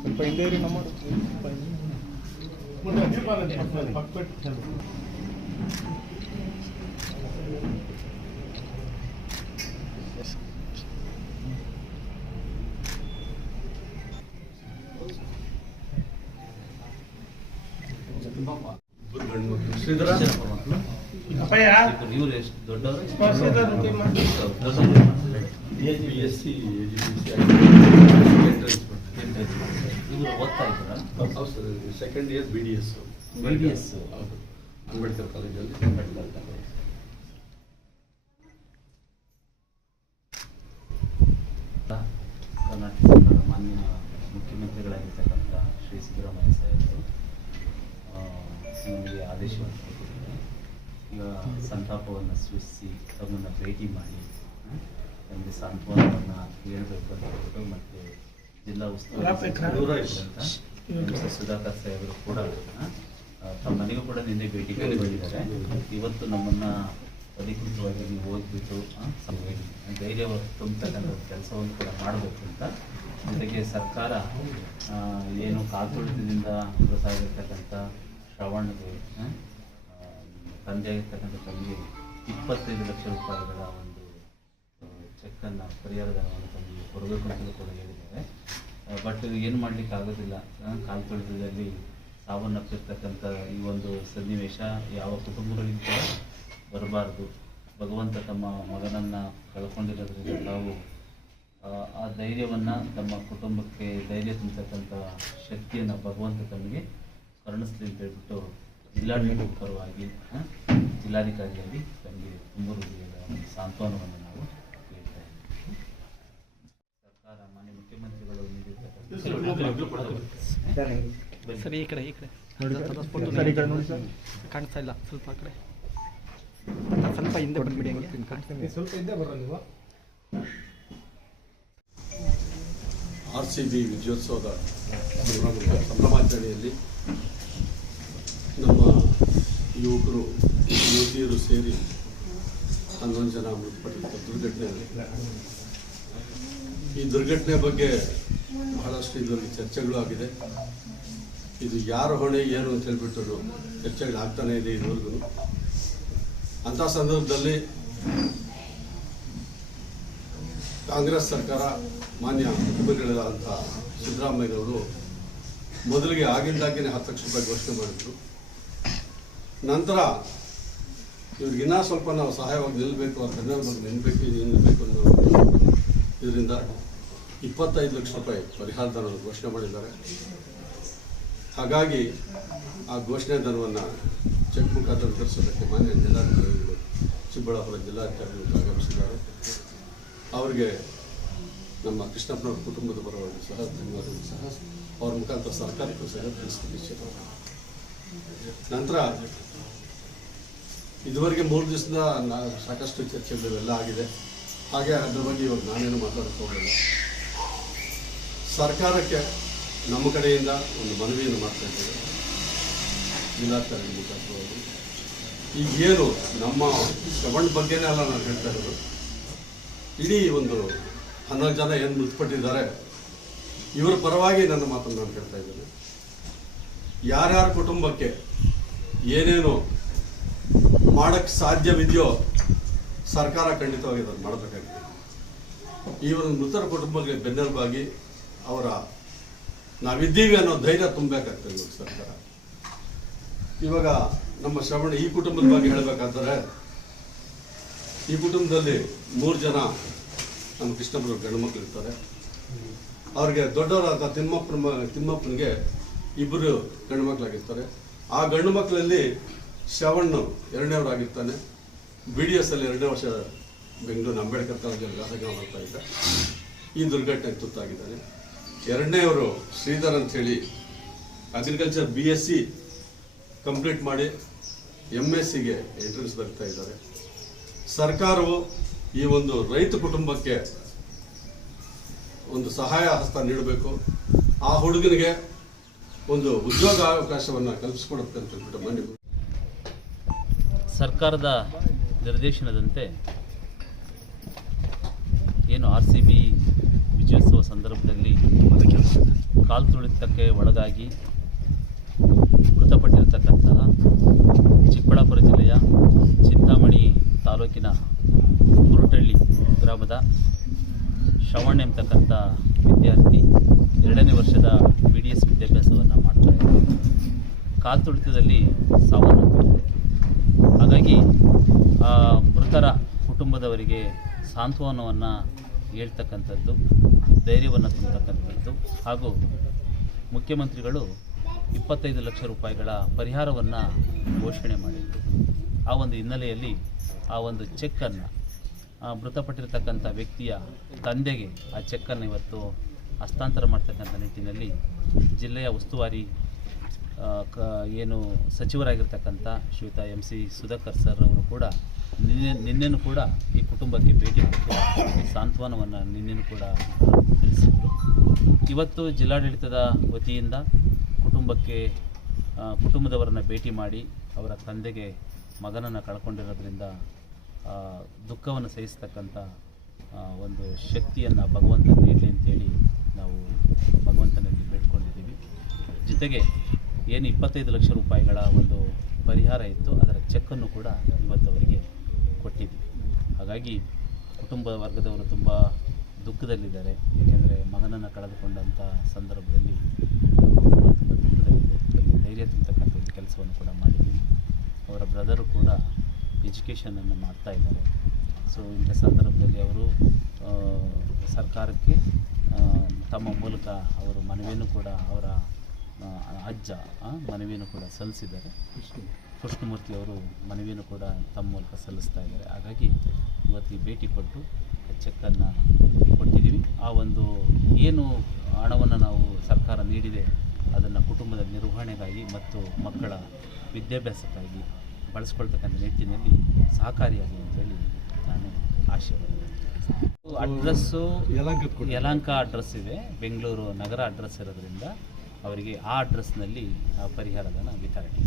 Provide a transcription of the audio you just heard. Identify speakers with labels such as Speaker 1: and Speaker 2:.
Speaker 1: ಸ್ವಲ್ಪ ಹಿಂದೆ ಇರಿ ನಮ್ಮ
Speaker 2: ಶ್ರೀಧರ
Speaker 3: ಇವ್ರು ಎಷ್ಟು ದೊಡ್ಡವರು.
Speaker 2: ಬಿ ಎಸ್ ಸಿ
Speaker 3: ಇವರು
Speaker 2: second year B D S
Speaker 3: BDS.
Speaker 2: Ambedkar ಕಾಲೇಜಲ್ಲಿ
Speaker 3: ಕರ್ನಾಟಕ ಸರ್ಕಾರದ ಮಾನ್ಯ ಮುಖ್ಯಮಂತ್ರಿಗಳಾಗಿರ್ತಕ್ಕಂಥ ಶ್ರೀ ಸಿದ್ದರಾಮಯ್ಯ ಸಾಹೇಬರು ನಮಗೆ ಆದೇಶವನ್ನು ಕೊಟ್ಟಿದ್ದಾರೆ ಈಗ ಸಂತಾಪವನ್ನು ಸೃಷ್ಟಿಸಿ ತಮ್ಮನ್ನು ಭೇಟಿ ಮಾಡಿ ತಮಗೆ ಸಾಂತ್ವನವನ್ನು ಹೇಳಬೇಕು ಅಂತ ಮತ್ತು ಜಿಲ್ಲಾ ಉಸ್ತುವಾರಿ ಸುಧಾಕರ್ ಸಾಹೇಬರು ಕೂಡ ತಮ್ಮನಿಗೂ ತಮ್ಮ ಮನೆಗೂ ಕೂಡ ನಿನ್ನೆ ಭೇಟಿಗೆ ಬಂದಿದ್ದಾರೆ ಇವತ್ತು ನಮ್ಮನ್ನ ಅಧಿಕೃತವಾಗಿ ನೀವು ಓದ್ಬಿಟ್ಟು ಧೈರ್ಯ ತುಂಬತಕ್ಕಂಥ ಕೆಲಸವನ್ನು ಕೂಡ ಮಾಡಬೇಕು ಅಂತ. ಜೊತೆಗೆ ಸರ್ಕಾರ ಏನು ಕಾಲ್ತುಳಿತದಿಂದ ಮೃತರಾಗಿರ್ತಕ್ಕಂಥ ಶ್ರವಣ್ಗೆ ತಂದೆ ಆಗಿರ್ತಕ್ಕಂಥ ತಮಗೆ ಇಪ್ಪತ್ತೈದು ಲಕ್ಷ ರೂಪಾಯಿಗಳ ಒಂದು ಚೆಕ್ಕನ್ನು ಪರಿಹಾರಧನವನ್ನು ತಂದು ಕೊಡಬೇಕು ಅಂತ ಕೂಡ ಹೇಳಿದ್ದಾರೆ ಬಟ್ ಏನು ಮಾಡಲಿಕ್ಕೆ ಆಗೋದಿಲ್ಲ. ಕಾಲು ತೊಳೆದಲ್ಲಿ ಸಾವನ್ನಪ್ಪಿರ್ತಕ್ಕಂಥ ಈ ಒಂದು ಸನ್ನಿವೇಶ ಯಾವ ಕುಟುಂಬಗಳಿಗೂ ಕೂಡ ಬರಬಾರ್ದು. ಭಗವಂತ ತಮ್ಮ ಮಗನನ್ನು ಕಳ್ಕೊಂಡಿರೋದ್ರಿಂದ ತಾವು ಆ, ಧೈರ್ಯವನ್ನು ತಮ್ಮ ಕುಟುಂಬಕ್ಕೆ ಧೈರ್ಯ ತುಂಬತಕ್ಕಂಥ ಶಕ್ತಿಯನ್ನು ಭಗವಂತ ತಮಗೆ ಕರುಣಿಸ್ಲಿ ಅಂತ ಹೇಳ್ಬಿಟ್ಟು ಜಿಲ್ಲಾಡಳಿತ ಪರವಾಗಿ ಜಿಲ್ಲಾಧಿಕಾರಿಯಾಗಿ ತಮಗೆ ತುಂಬ ಸಾಂತ್ವನವನ್ನು ನಾವು ಹೇಳ್ತಾ ಇದ್ದೀವಿ ಸರ್ಕಾರ ಮಾನ್ಯ ಮುಖ್ಯಮಂತ್ರಿಗಳು ನೀಡಿರ್ತಕ್ಕಂಥ
Speaker 4: ಸರಿ ಈ ಕಡೆ ಈ ಕಡೆ
Speaker 1: ಸರ್ ಈ ನೋಡಿ ಸರ್
Speaker 4: ಕಾಣಿಸ್ತಾ ಇಲ್ಲ ಸ್ವಲ್ಪ ಆ ಕಡೆ ಸ್ವಲ್ಪ ಹಿಂದೆ ಬಂದ್ಬಿಡಿ ಹಂಗೆ ಕಾಣಿಸ್ತಾ
Speaker 1: ಸ್ವಲ್ಪ ಹಿಂದೆ ಬರೋ ನೀವು
Speaker 2: ಆರ್ ಸಿ ಬಿ ವಿಜಯೋತ್ಸವದ ಸಂಭ್ರಮ ಸಂಭ್ರಮಾಚರಣೆಯಲ್ಲಿ ನಮ್ಮ ಯುವಕರು, ಯುವತಿಯರು ಸೇರಿ ಹನ್ನೊಂದು ಜನ ಮೃತಪಟ್ಟಿದ್ದ ದುರ್ಘಟನೆಯಲ್ಲಿ ಈ ದುರ್ಘಟನೆ ಬಗ್ಗೆ ಬಹಳಷ್ಟು ಇದರಲ್ಲಿ ಚರ್ಚೆಗಳು ಆಗಿದೆ ಇದು ಯಾರ ಹೊಣೆ, ಏನು ಅಂತ ಹೇಳ್ಬಿಟ್ಟು ಚರ್ಚೆಗಳು ಆಗ್ತಾನೆ ಇದೆ ಇದುವರೆಗೂ. ಅಂಥ ಸಂದರ್ಭದಲ್ಲಿ ಕಾಂಗ್ರೆಸ್ ಸರ್ಕಾರ ಮಾನ್ಯ ಮುಖ್ಯಮಂತ್ರಿಗಳಾದಂಥ ಸಿದ್ದರಾಮಯ್ಯನವರು ಮೊದಲಿಗೆ ಆಗಿಂದಾಗಿನೇ ಹತ್ತು ಲಕ್ಷ ರೂಪಾಯಿ ಘೋಷಣೆ ಮಾಡಿದ್ರು. ನಂತರ ಇವ್ರಿಗೆ ಇನ್ನೂ ಸ್ವಲ್ಪ ನಾವು ಸಹಾಯವಾಗಿ ನಿಲ್ಲಬೇಕು ಅವ್ರ ಕನ್ನಡ ಬಗ್ಗೆ ನಿಲ್ಲಬೇಕು ನಿಲ್ಲಬೇಕು ಅನ್ನೋ ಇದರಿಂದ ಇಪ್ಪತ್ತೈದು ಲಕ್ಷ ರೂಪಾಯಿ ಪರಿಹಾರ ಧನವನ್ನು ಘೋಷಣೆ ಮಾಡಿದ್ದಾರೆ. ಹಾಗಾಗಿ ಆ ಘೋಷಣೆ ಧನವನ್ನು ಚೆಕ್ ಮುಖಾಂತರ ವಿತರಿಸೋದಕ್ಕೆ ಮಾನ್ಯ ಜಿಲ್ಲಾಧಿಕಾರಿಗಳು ಚಿಕ್ಕಬಳ್ಳಾಪುರ ಜಿಲ್ಲಾಧಿಕಾರಿಗಳು ಆಗಮಿಸಿದ್ದಾರೆ. ಅವರಿಗೆ ನಮ್ಮ ಕೃಷ್ಣಪ್ಪನವ್ರ ಕುಟುಂಬದ ಪರವಾಗಿ ಸಹ ಧನ್ಯವಾದಗಳು ಸಹ. ಅವ್ರ ಮುಖಾಂತರ ಸರ್ಕಾರಕ್ಕೂ ಸಹ ಇಚ್ಛೆಪಡ್ತೀನಿ. ನಂತರ ಇದುವರೆಗೆ ಮೂರು ದಿವಸದ ಸಾಕಷ್ಟು ಚರ್ಚೆಗಳು ಚರ್ಚೆಗಳೆಲ್ಲ ಆಗಿದೆ. ಹಾಗೆ ಅದರ ಬಗ್ಗೆ ಇವಾಗ ನಾನೇನು ಮಾತಾಡಕ್ಕೆ ಹೋಗಲ್ಲ. ಸರ್ಕಾರಕ್ಕೆ ನಮ್ಮ ಕಡೆಯಿಂದ ಒಂದು ಮನವಿಯನ್ನು ಮಾಡ್ತಾ ಇದ್ದೇವೆ. ಮುಖಾಂತರವಾಗಿ ಈಗ ಏನು ನಮ್ಮ ಗವರ್ಮೆಂಟ್ ಬಗ್ಗೆನೇ ಅಲ್ಲ ನಾನು ಹೇಳ್ತಾ ಇರೋದು. ಇಡೀ ಒಂದು ಹನ್ನೊಂದು ಜನ ಏನು ಮೃತಪಟ್ಟಿದ್ದಾರೆ, ಇವರ ಪರವಾಗಿ ನನ್ನ ಮಾತನ್ನು ನಾನು ಹೇಳ್ತಾ ಇದ್ದೇನೆ. ಯಾರ್ಯಾರ ಕುಟುಂಬಕ್ಕೆ ಏನೇನು ಮಾಡೋಕ್ಕೆ ಸಾಧ್ಯವಿದೆಯೋ ಸರ್ಕಾರ ಖಂಡಿತವಾಗಿ ಅದನ್ನು ಮಾಡಬೇಕಾಗಿದೆ. ಈ ಒಂದು ಮೃತರ ಕುಟುಂಬಕ್ಕೆ ಬೆನ್ನೆಲುಬಾಗಿ ಅವರ ನಾವಿದ್ದೀವಿ ಅನ್ನೋ ಧೈರ್ಯ ತುಂಬಬೇಕಾಗ್ತದೆ ಇವಾಗ ಸರ್ಕಾರ. ಇವಾಗ ನಮ್ಮ ಶ್ರವಣ ಈ ಕುಟುಂಬದ ಬಗ್ಗೆ ಹೇಳಬೇಕಾದ್ರೆ, ಈ ಕುಟುಂಬದಲ್ಲಿ ಮೂರು ಜನ ನಮ್ಮ ಕೃಷ್ಣಪ್ಪನ ಗಂಡು ಇರ್ತಾರೆ. ಅವ್ರಿಗೆ ದೊಡ್ಡವರಾದ ತಿಮ್ಮಪ್ಪನ ತಿಮ್ಮಪ್ಪನಿಗೆ ಇಬ್ಬರು ಗಂಡು ಮಕ್ಕಳಾಗಿರ್ತಾರೆ ಆ ಗಂಡು ಮಕ್ಕಳಲ್ಲಿ ಶ್ರವಣ್ ಎರಡನೇವರಾಗಿರ್ತಾನೆ. ಬಿ ಡಿ ಎಸ್ ಅಲ್ಲಿ ಎರಡನೇ ವರ್ಷ ಬೆಂಗಳೂರು ಅಂಬೇಡ್ಕರ್ ಕಾಲೇಜಲ್ಲಿ ವ್ಯಾಸಂಗ ಮಾಡ್ತಾ ಇದ್ದ. ಈ ದುರ್ಘಟನೆ ತುತ್ತಾಗಿದ್ದಾನೆ. ಎರಡನೇವರು ಶ್ರೀಧರ್ ಅಂತ ಹೇಳಿ agriculture B S C complete ಮಾಡಿ ಎಂ ಎಸ್ ಸಿಗೆ ಎಂಟ್ರೆನ್ಸ್ ಬರ್ತಾ ಇದ್ದಾರೆ. ಸರ್ಕಾರವು ಈ ಒಂದು ರೈತ ಕುಟುಂಬಕ್ಕೆ ಒಂದು ಸಹಾಯ ಹಸ್ತ ನೀಡಬೇಕು. ಆ ಹುಡುಗನಿಗೆ ಒಂದು ಉದ್ಯೋಗಾವಕಾಶವನ್ನು ಅಂತ ಹೇಳ್ಬಿಟ್ಟು ಮನೆ
Speaker 3: ಸರ್ಕಾರದ ನಿರ್ದೇಶನದಂತೆ ಏನು ಆರ್ ಸಿ ಬಿ ವಿಜಯೋತ್ಸವ ಸಂದರ್ಭದಲ್ಲಿ ಕಾಲು ತುಳಿತಕ್ಕೆ ಒಳಗಾಗಿ ಮೃತಪಟ್ಟಿರತಕ್ಕಂತಹ ಚಿಕ್ಕಬಳ್ಳಾಪುರ ಜಿಲ್ಲೆಯ ಚಿಂತಾಮಣಿ ತಾಲೂಕಿನ ಕುರುಟಳ್ಳಿ ಗ್ರಾಮದ ಶ್ರವಣ್ ಎಂಬತಕ್ಕಂಥ ವಿದ್ಯಾರ್ಥಿ ಎರಡನೇ ವರ್ಷದ ಬಿ ಡಿ ಎಸ್ ವಿದ್ಯಾಭ್ಯಾಸವನ್ನು ಮಾಡ್ತಾ ಇದ್ದಾರೆ ಕಾಲು ತುಳಿತದಲ್ಲಿ ಸಾವನ್ನಪ್ಪಿದೆ. ಹಾಗಾಗಿ ಮೃತರ ಕುಟುಂಬದವರಿಗೆ ಸಾಂತ್ವನವನ್ನು ಹೇಳ್ತಕ್ಕಂಥದ್ದು ಧೈರ್ಯವನ್ನು ತುಂಬತಕ್ಕಂಥದ್ದು. ಹಾಗೂ ಮುಖ್ಯಮಂತ್ರಿಗಳು ಇಪ್ಪತ್ತೈದು ಲಕ್ಷ ರೂಪಾಯಿಗಳ ಪರಿಹಾರವನ್ನು ಘೋಷಣೆ ಮಾಡಿದರು. ಆ ಒಂದು ಹಿನ್ನೆಲೆಯಲ್ಲಿ ಆ ಒಂದು ಚೆಕ್ಕನ್ನು ಮೃತಪಟ್ಟಿರತಕ್ಕಂಥ ವ್ಯಕ್ತಿಯ ತಂದೆಗೆ ಆ ಚೆಕ್ಕನ್ನು ಇವತ್ತು ಹಸ್ತಾಂತರ ಮಾಡ್ತಕ್ಕಂಥ ನಿಟ್ಟಿನಲ್ಲಿ ಜಿಲ್ಲೆಯ ಉಸ್ತುವಾರಿ ಕ, ಏನು ಸಚಿವರಾಗಿರ್ತಕ್ಕಂಥ ಶ್ರೀಯುತ ಎಂ ಸಿ ಸುಧಾಕರ್ ಸರ್ ಅವರು ಕೂಡ ನಿನ್ನೆ, ನಿನ್ನೆನೂ ಕೂಡ ಈ ಕುಟುಂಬಕ್ಕೆ ಭೇಟಿ ಕೊಟ್ಟು ಸಾಂತ್ವನವನ್ನು ನಿನ್ನೆನೂ ಕೂಡ ಇವತ್ತು ಜಿಲ್ಲಾಡಳಿತದ ವತಿಯಿಂದ ಕುಟುಂಬಕ್ಕೆ ಕುಟುಂಬದವರನ್ನು ಭೇಟಿ ಮಾಡಿ ಅವರ ತಂದೆಗೆ ಮಗನನ್ನು ಕಳ್ಕೊಂಡಿರೋದ್ರಿಂದ ದುಃಖವನ್ನು ಸಹಿಸ್ತಕ್ಕಂಥ ಒಂದು ಶಕ್ತಿಯನ್ನು ಭಗವಂತ ನೀಡಲಿ ಅಂತೇಳಿ ನಾವು ಭಗವಂತನಲ್ಲಿ ಬೇಡ್ಕೊಂಡಿದ್ದೀವಿ. ಜೊತೆಗೆ ಏನು ಇಪ್ಪತ್ತೈದು ಲಕ್ಷ ರೂಪಾಯಿಗಳ ಒಂದು ಪರಿಹಾರ ಇತ್ತು, ಅದರ ಚೆಕ್ಕನ್ನು ಕೂಡ ಇವತ್ತು ಅವರಿಗೆ ಕೊಟ್ಟಿದ್ವಿ ಹಾಗಾಗಿ ಕುಟುಂಬ ವರ್ಗದವರು ತುಂಬ ದುಃಖದಲ್ಲಿದ್ದಾರೆ. ಮಗನನ್ನು ಕಳೆದುಕೊಂಡಂಥ ಸಂದರ್ಭದಲ್ಲಿ ತುಂಬ ತುಂಬ ಧೈರ್ಯ ತುಂಬತಕ್ಕಂಥ ಒಂದು ಕೆಲಸವನ್ನು ಕೂಡ ಮಾಡಿದ್ದೀನಿ. ಅವರ ಬ್ರದರು ಕೂಡ ಎಜುಕೇಷನನ್ನು ಮಾಡ್ತಾ ಇದ್ದಾರೆ. ಸೊ ಇಂಥ ಸಂದರ್ಭದಲ್ಲಿ ಅವರು ಸರ್ಕಾರಕ್ಕೆ ತಮ್ಮ ಮೂಲಕ ಅವರು ಮನವಿಯನ್ನು ಕೂಡ ಅವರ ಅಜ್ಜ ಮನವಿಯನ್ನು ಕೂಡ ಸಲ್ಲಿಸಿದ್ದಾರೆ. ಕೃಷ್ಣಮೂರ್ತಿ ಅವರು ಮನವಿಯನ್ನು ಕೂಡ ತಮ್ಮ ಮೂಲಕ ಸಲ್ಲಿಸ್ತಾ ಇದ್ದಾರೆ. ಹಾಗಾಗಿ ಇವತ್ತು ಈ ಭೇಟಿ ಕೊಟ್ಟು ಚೆಕ್ಕನ್ನು ಕೊಟ್ಟಿದ್ದೀವಿ. ಆ ಒಂದು ಏನು ಹಣವನ್ನು ನಾವು ಸರ್ಕಾರ ನೀಡಿದೆ ಅದನ್ನು ಕುಟುಂಬದ ನಿರ್ವಹಣೆಗಾಗಿ ಮತ್ತು ಮಕ್ಕಳ ವಿದ್ಯಾಭ್ಯಾಸಕ್ಕಾಗಿ ಬಳಸ್ಕೊಳ್ತಕ್ಕಂಥ ನಿಟ್ಟಿನಲ್ಲಿ ಅಂತ ಅಂತೇಳಿ ನಾನು ಆಶೆ ಅಡ್ರೆಸ್ಸು ಯಲಂಕ ಅಡ್ರೆಸ್ ಇದೆ. ಬೆಂಗಳೂರು ನಗರ ಅಡ್ರೆಸ್ ಇರೋದ್ರಿಂದ ಅವರಿಗೆ ಆ ಅಡ್ರೆಸ್ನಲ್ಲಿ ಆ ಪರಿಹಾರಧನ ವಿತರಣೆ